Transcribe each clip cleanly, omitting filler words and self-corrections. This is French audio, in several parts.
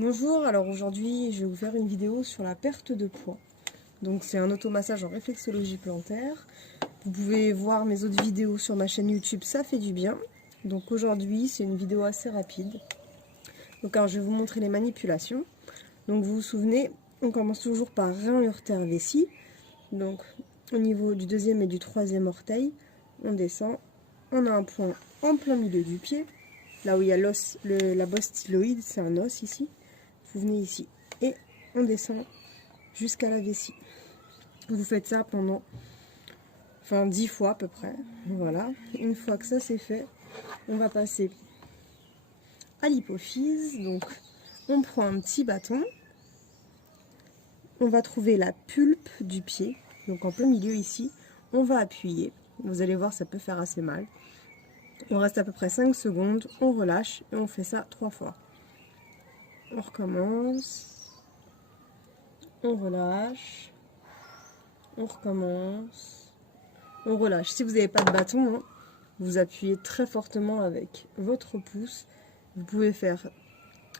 Bonjour, alors aujourd'hui je vais vous faire une vidéo sur la perte de poids. Donc c'est un automassage en réflexologie plantaire. Vous pouvez voir mes autres vidéos sur ma chaîne YouTube, ça fait du bien. Donc aujourd'hui c'est une vidéo assez rapide. Donc alors je vais vous montrer les manipulations. Donc vous vous souvenez, on commence toujours par rein urtère vessie. Donc au niveau du deuxième et du troisième orteil, on descend. On a un point en plein milieu du pied. Là où il y a l'os, la bosse styloïde, c'est un os ici. Vous venez ici et on descend jusqu'à la vessie. Vous faites ça pendant 10 fois à peu près. Voilà. Une fois que ça c'est fait, on va passer à l'hypophyse. Donc on prend un petit bâton. On va trouver la pulpe du pied. Donc en plein milieu ici, on va appuyer. Vous allez voir, ça peut faire assez mal. On reste à peu près 5 secondes, on relâche et on fait ça 3 fois. On recommence. On relâche, on recommence, on relâche. Si vous n'avez pas de bâton, vous appuyez très fortement avec votre pouce. Vous pouvez faire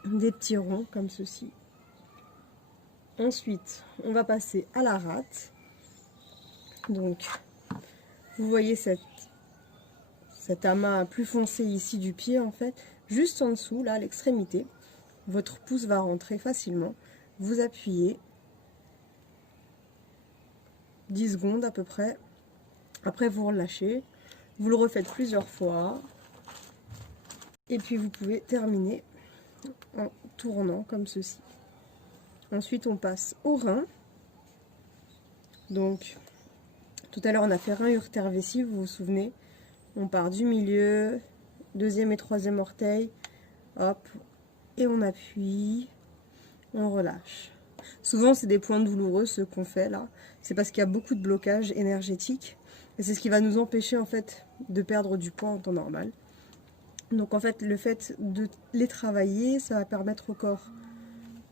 des petits ronds comme ceci. Ensuite, on va passer à la rate. Donc, vous voyez cet amas plus foncé ici du pied en fait, juste en dessous, là, à l'extrémité. Votre pouce va rentrer facilement. Vous appuyez 10 secondes à peu près. Après, vous relâchez. Vous le refaites plusieurs fois. Et puis, vous pouvez terminer en tournant comme ceci. Ensuite, on passe au rein. Donc, tout à l'heure, on a fait rein urtère vessie, vous vous souvenez. On part du milieu, deuxième et troisième orteil. Hop. Et on appuie. On relâche. Souvent, c'est des points douloureux, ce qu'on fait là. C'est parce qu'il y a beaucoup de blocage énergétique. Et c'est ce qui va nous empêcher, en fait, de perdre du poids en temps normal. Donc, en fait, le fait de les travailler, ça va permettre au corps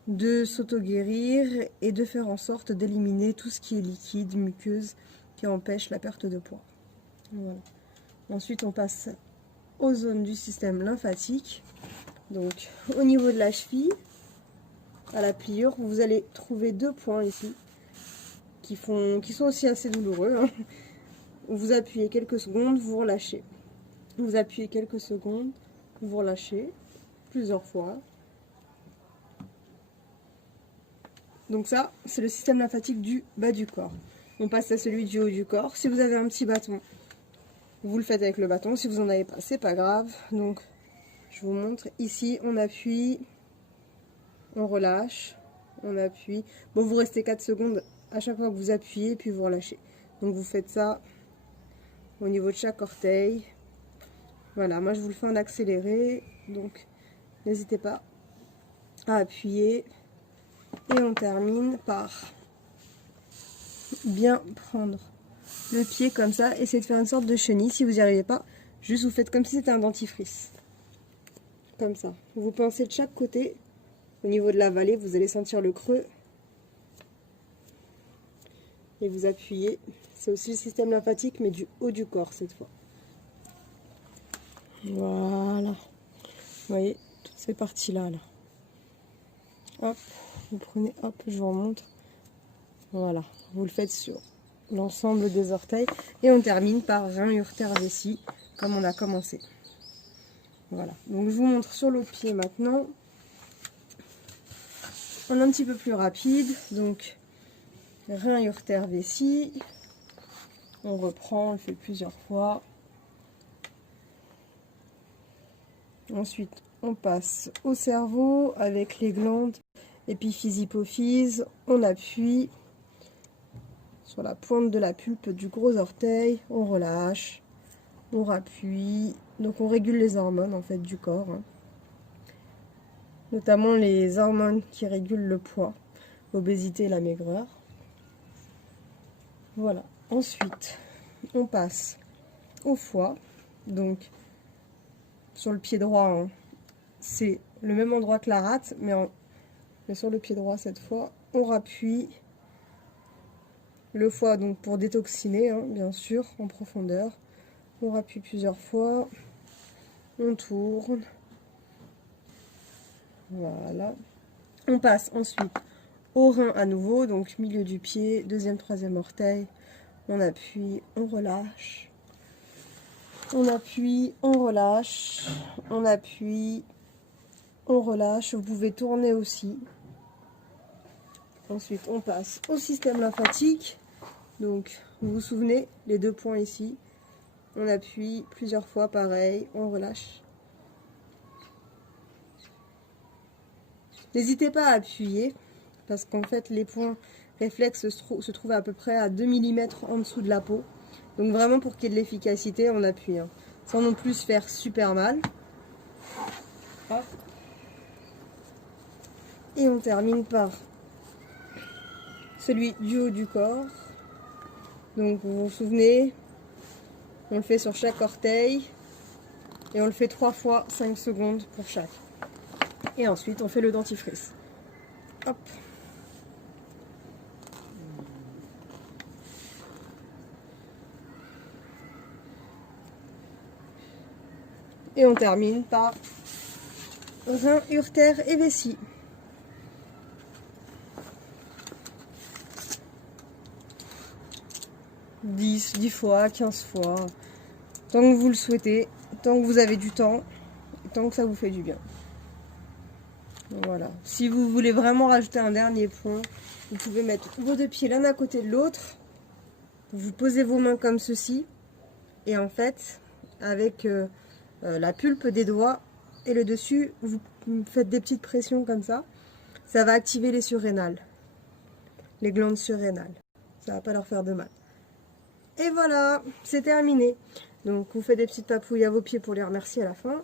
de s'auto-guérir et de faire en sorte d'éliminer tout ce qui est liquide, muqueuse, qui empêche la perte de poids. Voilà. Ensuite, on passe aux zones du système lymphatique. Donc, au niveau de la cheville, à la pliure, vous allez trouver 2 points ici qui sont aussi assez douloureux. Vous appuyez quelques secondes, vous relâchez. Vous appuyez quelques secondes, vous relâchez plusieurs fois. Donc ça, c'est le système lymphatique du bas du corps. On passe à celui du haut du corps. Si vous avez un petit bâton, vous le faites avec le bâton. Si vous n'en avez pas, c'est pas grave. Donc, je vous montre. Ici, on appuie, on relâche, on appuie. Bon, vous restez 4 secondes à chaque fois que vous appuyez, puis vous relâchez. Donc, vous faites ça au niveau de chaque orteil. Voilà, moi, je vous le fais en accéléré. Donc, n'hésitez pas à appuyer. Et on termine par bien prendre le pied comme ça. Essayez de faire une sorte de chenille. Si vous n'y arrivez pas, juste vous faites comme si c'était un dentifrice. Comme ça. Vous pincez de chaque côté. Au niveau de la vallée, vous allez sentir le creux. Et vous appuyez. C'est aussi le système lymphatique, mais du haut du corps cette fois. Voilà. Vous voyez, toutes ces parties-là. Là. Hop, vous prenez, hop, je vous remontre. Voilà, vous le faites sur l'ensemble des orteils. Et on termine par rein urtère vessie, comme on a commencé. Voilà, donc je vous montre sur l'autre pied maintenant. On est un petit peu plus rapide. Donc, rein urtère vessie. On reprend, on le fait plusieurs fois. Ensuite, on passe au cerveau avec les glandes épiphyse-hypophyse. On appuie sur la pointe de la pulpe du gros orteil. On relâche. On rappuie. Donc, on régule les hormones en fait du corps. Notamment les hormones qui régulent le poids, l'obésité et la maigreur. Voilà. Ensuite, on passe au foie. Donc, sur le pied droit, c'est le même endroit que la rate, mais sur le pied droit cette fois, on rappuie le foie donc pour détoxiner, bien sûr, en profondeur. On rappuie plusieurs fois, on tourne. Voilà. On passe ensuite au rein à nouveau, donc milieu du pied, deuxième, troisième orteil. On appuie, on relâche. On appuie, on relâche. On appuie, on relâche. Vous pouvez tourner aussi. Ensuite, on passe au système lymphatique. Donc, vous vous souvenez, les 2 points ici. On appuie plusieurs fois, pareil, on relâche. N'hésitez pas à appuyer, parce qu'en fait, les points réflexes se trouvent à peu près à 2 mm en dessous de la peau. Donc vraiment, pour qu'il y ait de l'efficacité, on appuie, hein, sans non plus se faire super mal. Hop. Et on termine par celui du haut du corps. Donc vous vous souvenez, on le fait sur chaque orteil et on le fait 3 fois 5 secondes pour chaque. Et ensuite on fait le dentifrice. Hop. Et on termine par rein, urtère et vessie. 10 fois, 15 fois, tant que vous le souhaitez, tant que vous avez du temps, et tant que ça vous fait du bien. Voilà. Si vous voulez vraiment rajouter un dernier point, vous pouvez mettre vos 2 pieds l'un à côté de l'autre. Vous posez vos mains comme ceci. Et en fait, avec la pulpe des doigts et le dessus, vous faites des petites pressions comme ça. Ça va activer les surrénales, les glandes surrénales. Ça va pas leur faire de mal. Et voilà, c'est terminé. Donc vous faites des petites papouilles à vos pieds pour les remercier à la fin.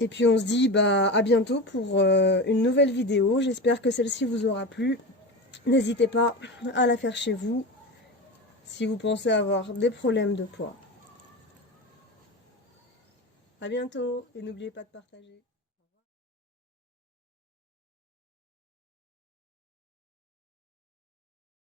Et puis on se dit à bientôt pour une nouvelle vidéo. J'espère que celle-ci vous aura plu. N'hésitez pas à la faire chez vous si vous pensez avoir des problèmes de poids. À bientôt et n'oubliez pas de partager.